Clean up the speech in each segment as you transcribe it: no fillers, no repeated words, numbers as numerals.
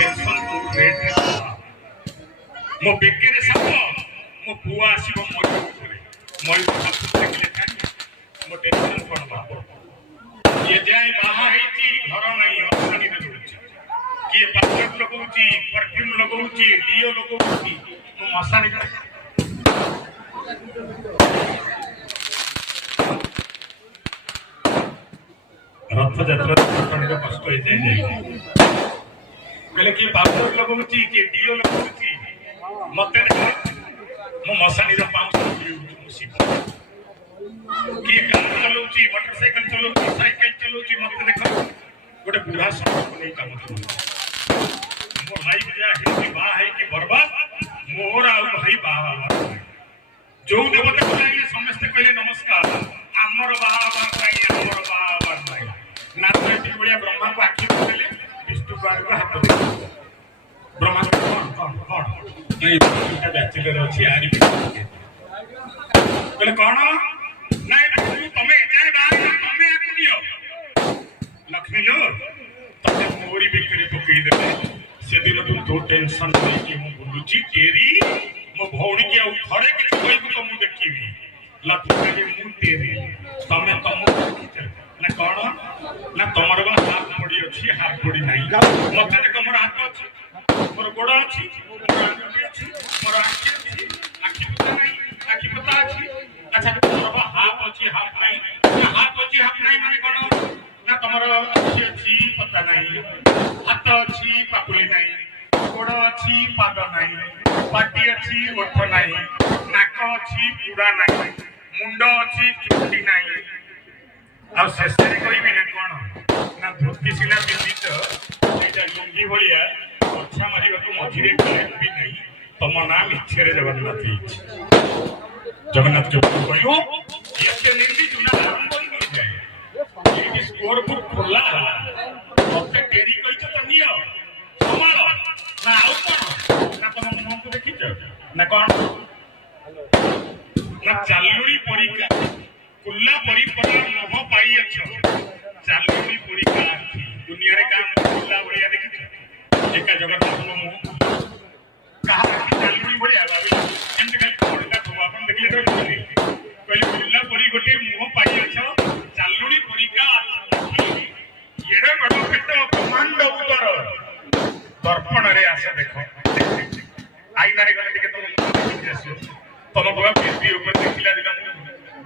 tension तू rate मो बेकेरे सब मो पुआ आसीबो मय ऊपर मय सब देखले खाली मो टेंशन कोन बाप ये जाय बाहा हेची घर नहीं असानी रे जोची किए पाउडर लगौची परफ्यूम लगौची डीओ लगौची मो मसानी रथ यात्रा प्रचंड कष्ट हो जाए कहले कि पाउडर लगौची कि डीओ लगौची मते मो मसानी रो पाउस कि कार चलौची मोटरसाइकिल चलौची साइकिल चलौची मते देखो गोटे बुढ़ा सब नहीं काम मोर भाई जा हिंदी बा है कि बर्बाद मोर आ भाई बा जो देवता को लागे समस्त कहले नमस्कार हमर बाबा नहीं हमर बाबा नहीं नाथ एटी बढ़िया ब्रह्मा को आखि देले विष्णु को हाथ दे ब्रह्मा कौन नहीं इटा बैचलर अछि आरी कहले कौन नहीं तमे जाय बाहर तमे आकु दियो लक्ष्मी लो तमे मोरी बिकरी पकई देले से दिन तुम तो टेंशन नहीं कि मु बुलुची तेरी मो भौणी के आ थरे कि कोई को मु देखिबी लक्ष्मी के मु तेरी तमे तम ना कौन ना तमर बा हाथ पड़ी अछि हाथ पड़ी नहीं मते देखो मोर हाथ अछि मोर गोड़ अछि मोर आंगुठी अछि मोर आंखी अछि आंखी पता नहीं आंखी पता अछि अच्छा तमर बा हाथ अछि हाथ नहीं हाथ अछि हाथ नहीं माने कोन ना तमर अछि अछि पता नहीं हाथ अछि पापुली नहीं गोड़ अछि पाद नहीं पाटी अछि ओठ नहीं नाक अछि पूरा नहीं मुंड अछि चुटी नहीं आ शेषरे कहबी ना कोन ना धोती सिला बिंदित एटा लुंगी भलिया अच्छा मारी को मझिरे करेन भी नहीं तम नाम इच्छेरे जगन्नाथ जगन्नाथ जो कहयो ये निंदी जुना आरंभ हो जाए ये स्कोर बुक खुला ओके तेरी कहिछ त नियो संभालो ना आउ कोन ना तम मन को देखिछ ना कोन ना चालुरी परीक्षा कुल्ला परिपरा मोह पाई अछ चालुरी परीक्षा दुनिया रे काम कुल्ला बढ़िया देखिछ एका जगन्नाथ मुंह कहा कि चालुरी बढ़िया भाबी एमते खाली कोडा तो आपन देखले तो कहले कुल्ला परी गोटे मुंह पाई अछ चालुरी परीक्षा येरे बड़ पेट कमांड उतर दर्पण रे आसे देखो आईना रे गले के तो तम बगा पीपी ऊपर देखिला दिन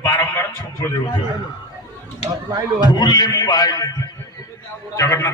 बारंबार छुप जाउछ भूल ले मु भाई जगन्नाथ